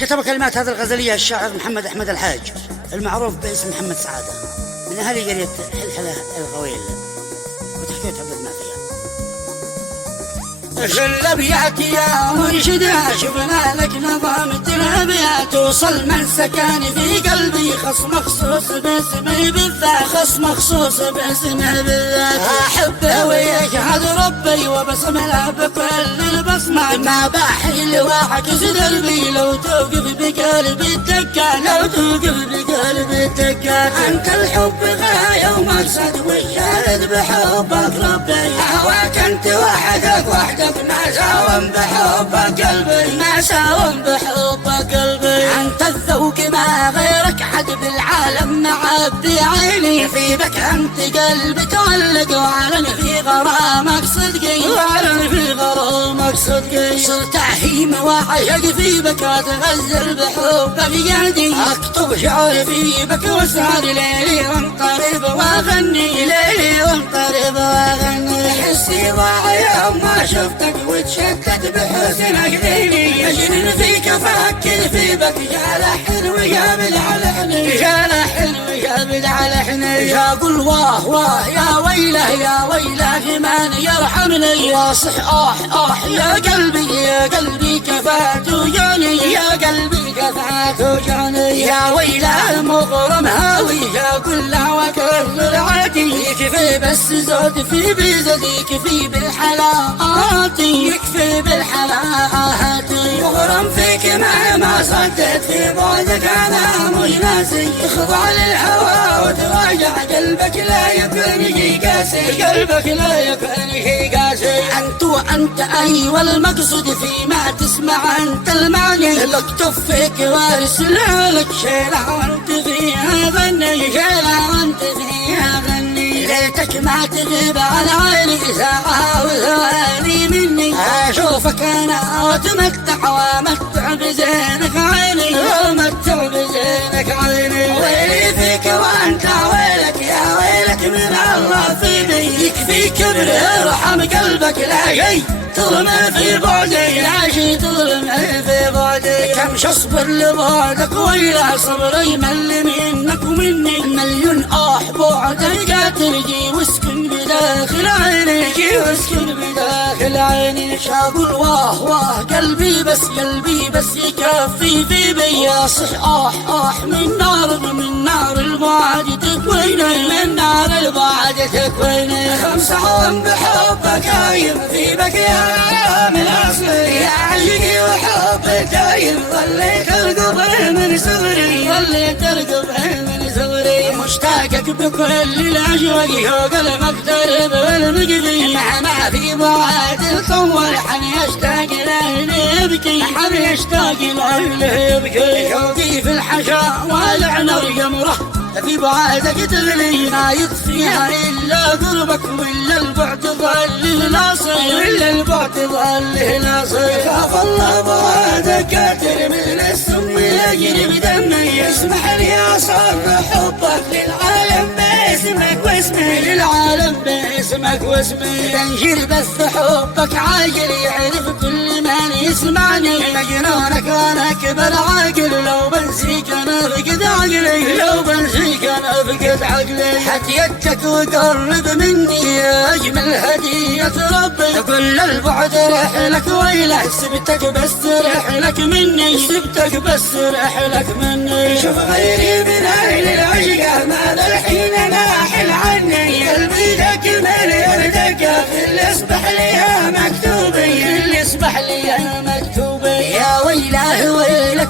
كتب كلمات هذه الغزلية الشاعر محمد أحمد الحاج المعروف باسم محمد سعادة من أهالي قرية حلحلة الغويل وتحكيت عبد المافية. في الأبيات يا مرشدا شفنا لك نظام الأبيات توصل من سكن في قلبي خص مخصوص باسمي بالذات خص مخصوص باسمي بالذات أحبه ويشهد ربي وبصم له بكل البصمة ما بحيل واعكس دربي لو توقف بقلبي الدكان لو توقف بقلبي الدكان أنت الحب غاية ومقصد والشاهد بحبك ربي هواك أنت وحدك ما ساوم بحبك قلبي ما ساوم بحبك قلبي أنت الذوق ما غيرك حد بالعالم معبي عيني في بك أنت قلبي تعلق وعلن في غرامك صدقي وعلن في غرامك صدقي صرت أهيم وعشق في بك وأتغزل بحبك يدي أكتب شعر في بك واسهر ليلي وانطرب وأغني ليلي وانطرب وأغني حسي ضاع يوم ما شفتك وتشتت بحسنك ذيني أجنن فيك أفكر في بك يا لحن ويا بالعلحن يا لحن ويا بالعلحن يا قل واه واه يا ويله يا ويله من يرحمني واصح يا قلبي كفات وجاني يا قلبي كفات وجاني يا ويله مغرم هاوي يا كل وكل العادي يكفي بس زود في بيزد يكفي بالحلاوات يكفي بالحلاوات مغرم فيك ما صدت في بعدك انا مش ناسي اخضع للهوى وتراجع قلبك لا يكون قاسي قلبك لا يكون قاسي انت ايوه المقصود فيما تسمع انت المعني لك فيك وارسلها لك شيلة وانت فيها غني شيلة وانت فيها غني ليتك ما تغيب على عيني ساعة وثواني مني اشوفك انا واتمتع وامتع بزينك عيني وامتع بزينك عيني ويلي فيك وانت ويلك يا ويلك من الله في بي يكفي كبر ارحم قلبك لا شي تظلم في بعدي لا شي تظلم في بعدي كم اصبر لبعدك ويلا صبري مل منك ومني مليون بعدك قاتلجي واسكن بداخل عيني واسكن بداخل عيني شاقول واه قلبي بس يكفي في بي صح من نار البعد تكويني من نار البعد تكويني خمس عوام بحبك عايم في بك يا من اصلي يا عشقي وحبك دايم ظليت ارقب من صغري مشتاقك بكل الاشواق فوق المقترب والمقذي مهما في بعد الطول حن يشتاق له يبكي حن يشتاق له يبكي شوقي في الحشا والعنر جمره في بعدك تغلي ما يطفيها إلا قربك وإلا البعد ظل ناصر وإلا البعد ظل ناصر خاف الله بعدك كاتر مثل السم يجري بدمي يسمح لي أصر حبك للعالم باسمك واسمي للعالم باسمك واسمي تنشر بس حبك عاجل يعرف كل من يسمعني مجنونك وانا كبر عاقل لو بنسيك انا فقد عقلي لو بنسيك انا فقد عقلي حت يدك وقرب مني يا اجمل هدية ربي كل البعد رحلك ويله سبتك بس رحلك مني سبتك بس رحلك مني شوف غيري من اهل العشق ماذا الحين ناحل عني قلبي لك مال يردك اللي اصبح لي يا مكتوبي اللي اصبح لي يا مكتوبي يا ويله ويله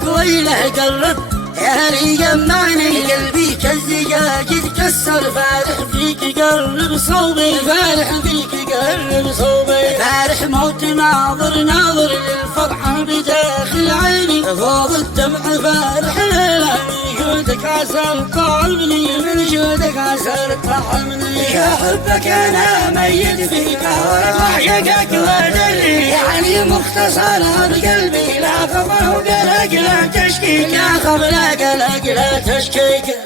قرب يا لي جمعني قلبي كالزجاج اتكسر فارح فيك قرب صوبي فارح فيك قرب صوبي فارح موت ناظر للفرحة بداخل عيني فوق الدمع فارح ليلة جودك عسل طعمني من جودك عسل طعمني يا حبك انا ميت فيك وعشقك ودري يعني مختصر بقلبي لا خفه وقلق لا تشكيك لا خف لا قلق لا تشكيك